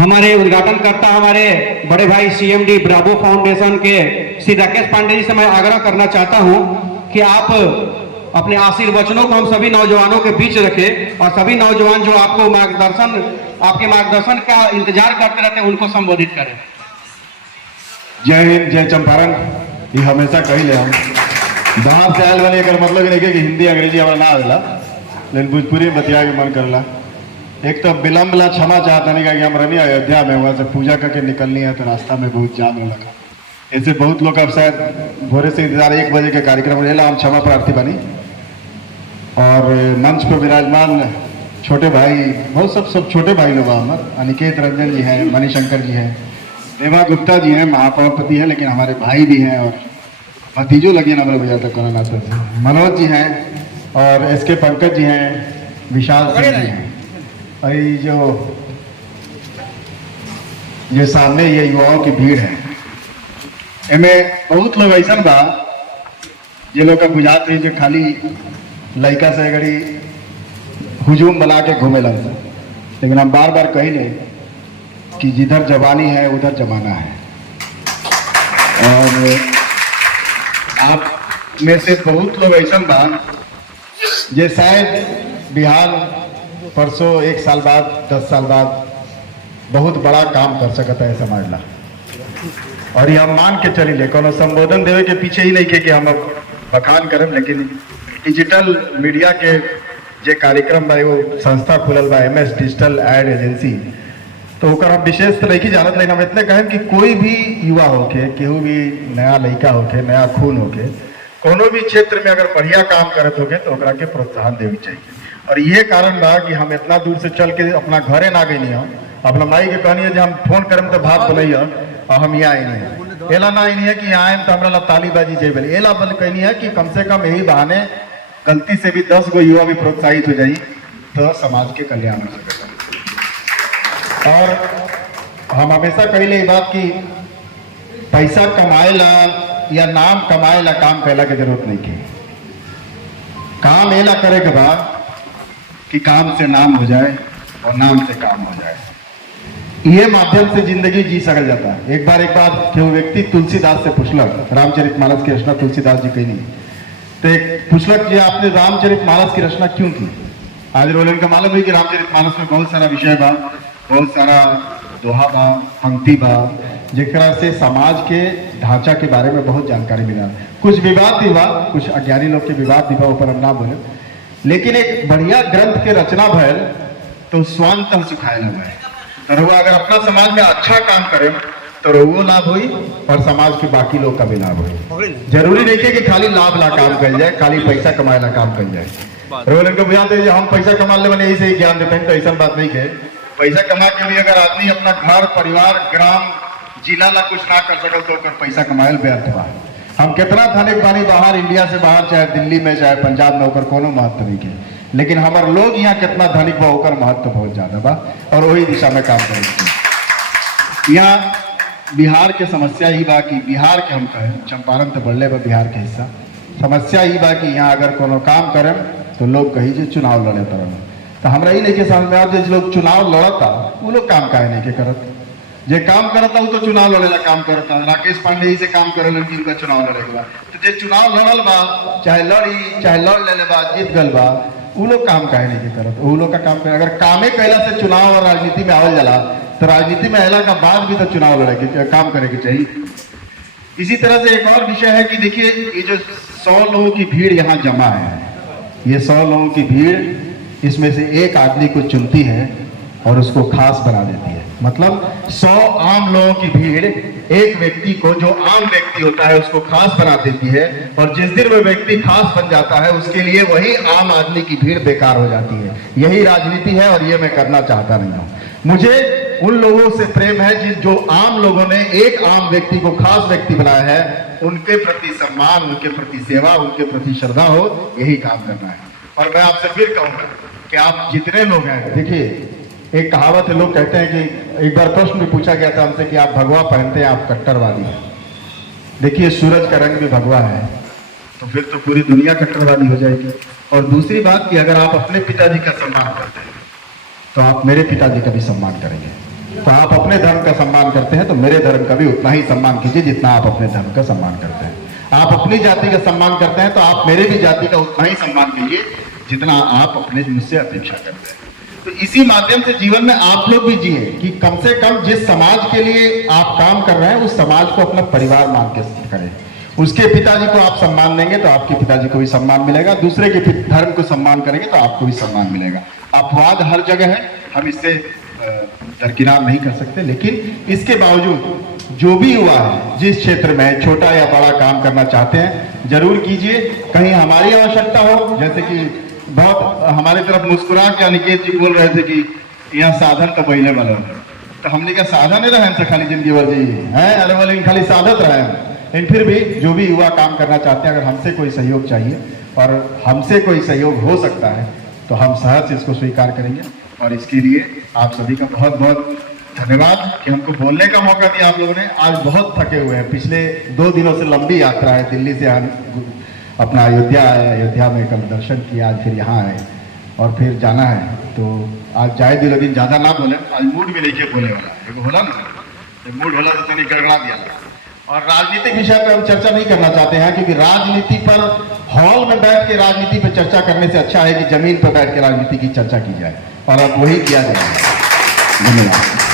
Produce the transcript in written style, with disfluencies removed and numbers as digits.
हमारे उद्घाटनकर्ता हमारे बड़े भाई सीएमडी ब्रावो फाउंडेशन के श्री राकेश पांडे जी से मैं आग्रह करना चाहता हूं कि आप अपने आशीर्वचनों को हम सभी नौजवानों के बीच रखें और सभी नौजवान जो आपको आपके मार्गदर्शन का इंतजार करते रहते हैं उनको संबोधित करें। जय हिंद, जय चंपारण। ये हमेशा कही ले हम बाहर से आयल बने कर मतलब नहीं कि हिंदी अंग्रेजी हमारा ना आवेला, लेकिन भोजपुरी में बतिया के मन करला। एक तो विलम्ब ला क्षमा चाहता नहीं कि हम रनी अयोध्या में वहाँ से पूजा करके निकलनी है तो रास्ता में बहुत जाम लगा। ऐसे बहुत लोग अब शायद भोरे से इंतजार 1 बजे के कार्यक्रम रहेला, हम क्षमा प्रार्थी बनी। और मंच पर विराजमान छोटे भाई, बहुत सब छोटे भाई लोग हमारे अनिकेत रंजन जी हैं, मणिशंकर जी हैं, देवा गुप्ता जी हैं, महापौरपति हैं, लेकिन हमारे भाई भी हैं और भतीजों लगे ना भैया तक कोरोना से, मनोज जी हैं और एसके पंकज जी हैं, विशाल सिंह जी हैं। और ये सामने ये युवाओं की भीड़ है, इनमें बहुत लोग ऐसा बा ये लोग का बुझात है जो खाली लड़का से गड़ी हुजूम बना के घूमे लगता, लेकिन हम बार बार कही ले कि जिधर जवानी है उधर जमाना है। और आप में से बहुत लोग ऐसा बा जे शायद बिहार परसों 1 साल बाद 10 साल बाद बहुत बड़ा काम कर सकता है समाज ला। और ये हम मान के चली ले, कोनो संबोधन देवे के पीछे ही नहीं के कि हम अब बखान करें, लेकिन डिजिटल मीडिया के जे कार्यक्रम बा वो संस्था खुलल बा MS डिजिटल एड एजेंसी, तो ओकर हम विशेष तो नहीं जानत, लेकिन हम इतने कहें कि कोई भी युवा होके, केहू भी नया लड़का होके, नया खून होके, कोनो भी क्षेत्र में अगर बढ़िया काम करत होके तो ओकरा के प्रोत्साहन देवी चाहिए। और ये कारण बा कि हम इतना दूर से चल के अपना घरे ना गई नहीं, अपना माई के कहनी है हम फोन करें तो भात बनैया और हम यहाँ आई नहीं, एला ना आई नहीं है कि यहाँ आए तो हमारा तालीबाजी जेबल, एला बल कहनी है कि कम से कम यही बहाने गलती से भी 10 गो युवा भी प्रोत्साहित हो जाए तो समाज के कल्याण हो सकेगा। और हम हमेशा कही बात कि पैसा कमाए ला या नाम कमाए ला काम कैला की जरूरत नहीं की, काम एला करे के बाद कि काम से नाम हो जाए और नाम से काम हो जाए, ये माध्यम से जिंदगी जी सकल जाता है। एक बार क्यों व्यक्ति तुलसीदास से पूछलक, रामचरितमानस की रचना तुलसीदास जी कही नहीं, तो एक पूछलक कि आपने रामचरितमानस की रचना क्यों की। आज रोलन का मालूम है कि रामचरितमानस में बहुत सारा विषय बा, बहुत सारा दोहा बा, पंक्ति बा, जेकरा से समाज के ढांचा के बारे में बहुत जानकारी मिला। कुछ विवाद भी बा, कुछ अज्ञानी लोग के विवाद भी बा, ऊपर हम ना बोले, लेकिन एक बढ़िया ग्रंथ के रचना भयल तो स्वांत सुखाए लगा है। तो अगर अपना समाज में अच्छा काम करें तो रोगो लाभ हुई और समाज के बाकी लोग का भी लाभ हुई। जरूरी नहीं है कि खाली लाभ ला काम कर जाए, खाली पैसा कमाए ला काम कर जाए। रोलन को बुझाते हम पैसा कमा ले बने यही से ही ज्ञान देते हैं, तो ऐसा बात नहीं है। पैसा कमा के भी अगर आदमी अपना घर परिवार ग्राम जिला ला कुछ ना कर सकल तो पैसा कमाए व्यर्थ बा। हम कितना धनिक बानी बाहर, इंडिया से बाहर, चाहे दिल्ली में चाहे पंजाब में, होकर कोनो महत्व नहीं है, लेकिन हमारे लोग यहाँ कितना धनिक बा होकर महत्व बहुत ज्यादा बा और वही दिशा में काम करेंगे। यहाँ बिहार के समस्या ही बा कि बिहार के हम कहें, चंपारण तो बढ़ले बा बिहार के हिस्सा, समस्या ही बा कि यहाँ अगर कोनो काम करें तो लोग कही जो चुनाव लड़े तरह, तो हमरा ही नहीं के समझ में आ जो लोग चुनाव लड़ता वो लोग काम काहे नहीं के करत, जे काम करता वो तो चुनाव लड़ेला काम करता। राकेश पांडे ही से काम करे उनका चुनाव लड़े के बा, तो जे चुनाव लड़ल बा चाहे लड़ी चाहे लड़ ले बा जीत गल बा, वो लोग काम काहे नहीं के करत। वो लोग का काम करे, अगर कामे कैला से चुनाव और राजनीति में आवल जाला तो राजनीति में आला का बाद भी तो चुनाव लड़े के काम करे के चाहिए। इसी तरह से एक और विषय है कि देखिए ये जो 100 लोगों की भीड़ यहाँ जमा है, ये 100 लोगों की भीड़, इसमें से एक आदमी को चुनती है और उसको खास बना देती है। मतलब 100 आम लोगों की भीड़ एक व्यक्ति को, जो आम व्यक्ति होता है, उसको खास बना देती है, और जिस दिन वो व्यक्ति खास बन जाता है उसके लिए वही आम आदमी की भीड़ बेकार हो जाती है। यही राजनीति है और ये मैं करना चाहता नहीं हूँ। मुझे उन लोगों से प्रेम है जो आम लोगों ने एक आम व्यक्ति को खास व्यक्ति बनाया है, उनके प्रति सम्मान, उनके प्रति सेवा, उनके प्रति श्रद्धा हो, यही काम करना है। और मैं आपसे फिर कहूंगा कि आप जितने लोग हैं, देखिए एक कहावत है, लोग कहते हैं कि एक बार प्रश्न भी पूछा गया था हमसे कि आप भगवा पहनते हैं, आप कट्टरवादी हैं। देखिए सूरज का रंग भी भगवा है, तो फिर तो पूरी दुनिया कट्टरवादी हो जाएगी। और दूसरी बात कि अगर आप अपने पिताजी का सम्मान करते हैं तो आप मेरे पिताजी का भी सम्मान करेंगे। तो आप अपने धर्म का सम्मान करते हैं तो मेरे धर्म का भी उतना ही सम्मान कीजिए जितना आप अपने धर्म का सम्मान करते हैं। आप अपनी जाति का सम्मान करते हैं तो आप मेरे भी जाति का उतना ही सम्मान कीजिए जितना आप अपने मुझसे अपेक्षा करते हैं। तो इसी माध्यम से जीवन में आप लोग भी जिए कि कम से कम जिस समाज के लिए आप काम कर रहे हैं उस समाज को अपना परिवार मान के करें। उसके पिताजी को आप सम्मान देंगे तो आपके पिताजी को भी सम्मान मिलेगा, दूसरे के धर्म को सम्मान करेंगे तो आपको भी सम्मान मिलेगा। अपवाद हर जगह है, हम इससे दरकिनार नहीं कर सकते, लेकिन इसके बावजूद जो भी हुआ है जिस क्षेत्र में छोटा या बड़ा काम करना चाहते हैं जरूर कीजिए। कहीं हमारी आवश्यकता हो, जैसे कि बहुत हमारी तरफ मुस्कुरा के अनिकेत जी बोल रहे थे कि यहाँ साधन तो पहले वाला, तो हमने क्या साधन नहीं रहे खाली जिंदगी भर जी है, अरे वाले खाली साधत रहे हैं। लेकिन फिर भी जो भी युवा काम करना चाहते हैं, अगर हमसे कोई सहयोग चाहिए और हमसे कोई सहयोग हो सकता है तो हम सहर्ष इसको स्वीकार करेंगे। और इसके लिए आप सभी का बहुत बहुत धन्यवाद कि हमको बोलने का मौका दिया आप लोगों ने। आज बहुत थके हुए हैं, पिछले 2 दिनों से लंबी यात्रा है, दिल्ली से हम अपना अयोध्या आए, अयोध्या में कल दर्शन किया, आज फिर यहाँ आए और फिर जाना है। तो आज जाए दिलो दिन ज़्यादा ना बोले, आज मूड भी लेके बोले वाला देखो होला ना, मूड होला तो नहीं गड़गड़ा दिया। और राजनीतिक विषय पर हम चर्चा नहीं करना चाहते हैं, क्योंकि राजनीति पर हॉल में बैठ के राजनीति पर चर्चा करने से अच्छा है कि जमीन पर बैठ के राजनीति की चर्चा की जाए, और अब वही किया जाए। धन्यवाद।